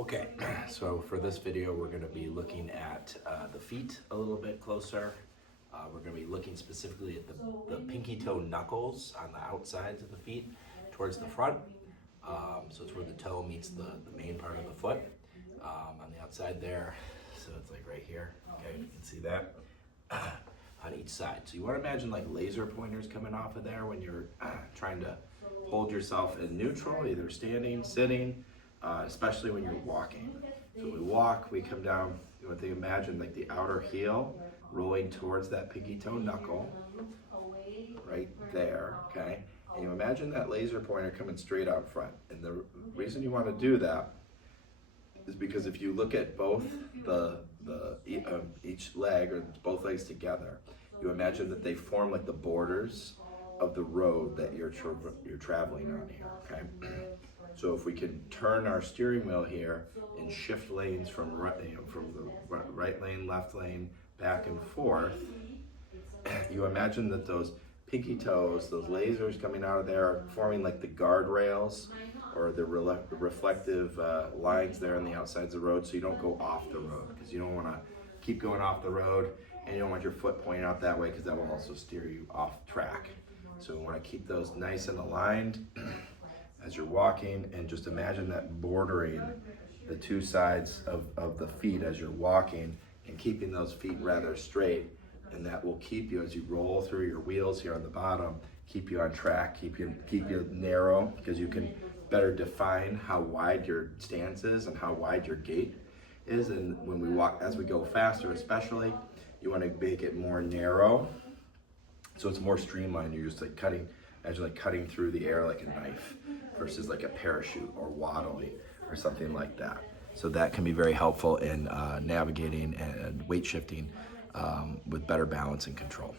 Okay, so for this video, we're going to be looking at the feet a little bit closer. We're going to be looking specifically at the pinky toe knuckles on the outsides of the feet towards the front. So it's where the toe meets the main part of the foot on the outside there. So it's like right here. Okay, you can see that on each side. So you want to imagine like laser pointers coming off of there when you're trying to hold yourself in neutral, either standing, sitting, especially when you're walking. So we walk, we come down, you want to imagine like the outer heel rolling towards that pinky toe knuckle, right there, okay? And you imagine that laser pointer coming straight out front. And the reason you want to do that is because if you look at both each leg or both legs together, you imagine that they form like the borders of the road that you're traveling on here, okay? So if we can turn our steering wheel here and shift lanes from the right lane, left lane, back and forth, you imagine that those pinky toes, those lasers coming out of there are forming like the guardrails or the reflective lines there on the outsides of the road, so you don't go off the road, because you don't want to keep going off the road and you don't want your foot pointing out that way, because that will also steer you off track. So we want to keep those nice and aligned as you're walking, and just imagine that bordering the two sides of the feet as you're walking and keeping those feet rather straight, and that will keep you, as you roll through your wheels here on the bottom, keep you on track, keep you narrow, because you can better define how wide your stance is and how wide your gait is. And when we walk, as we go faster especially, you want to make it more narrow so it's more streamlined. You're just like cutting, imagine like cutting through the air like a knife versus like a parachute or waddling or something like that. So that can be very helpful in navigating and weight shifting with better balance and control.